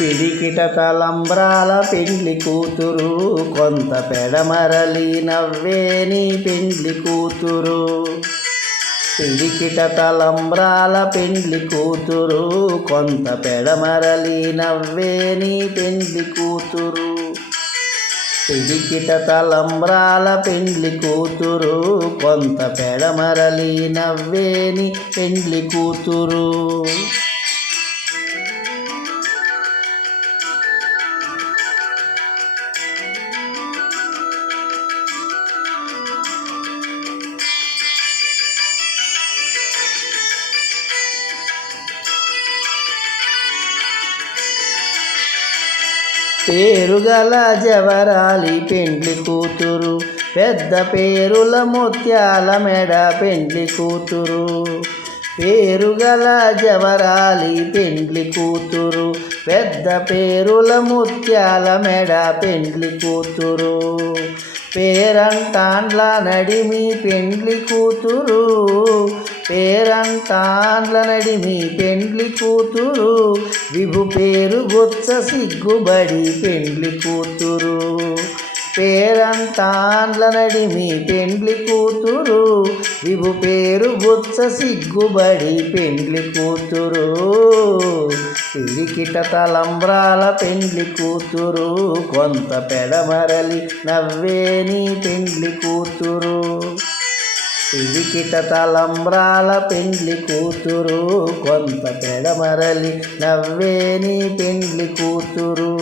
పిడికిట తలంబ్రాల పెండ్లి కూతురు, కొంత పెడమరలి నవ్వేని పెండ్లి కూతురు. పిడికిట తలంబ్రాల పెండ్లి కూతురు, కొంత పెడమరలి నవ్వేని పెండ్లి కూతురు. పిడికిట తలంబ్రాల పెండ్లి కూతురు, కొంత పెడమరలి నవ్వేని పెండ్లి కూతురు. పేరుగల జవరాలి పెండ్లి కూతురు, పెద్ద పేరుల ముత్యాల మెడ పెండ్లి కూతురు. పేరుగల జవరాలి పెండ్లి కూతురు, పెద్ద పేరుల ముత్యాల మెడ పెండ్లి కూతురు. పేరంటాండ్ల నడిమి పెండ్లి కూతురు, పేరంటాండ్ల నడిమి పెండ్లి కూతురు. విభు పేరు గొచ్చ సిగ్గుబడి పెండ్లి కూతురు. పేరంటాండ్ల నడిమి పెండ్లి కూతురు, విభు పేరు గొచ్చ సిగ్గుబడి పెండ్లి కూతురు. పిడికిట తలంబ్రాల పెండ్లి కూతురు, కొంత పెడమరలి నవ్వేని పెండ్లి కూతురు. పిడికిట తలంబ్రాల పెండ్లి కూతురు, కొంత పెడమరలి నవ్వేని పెండ్లి కూతురు.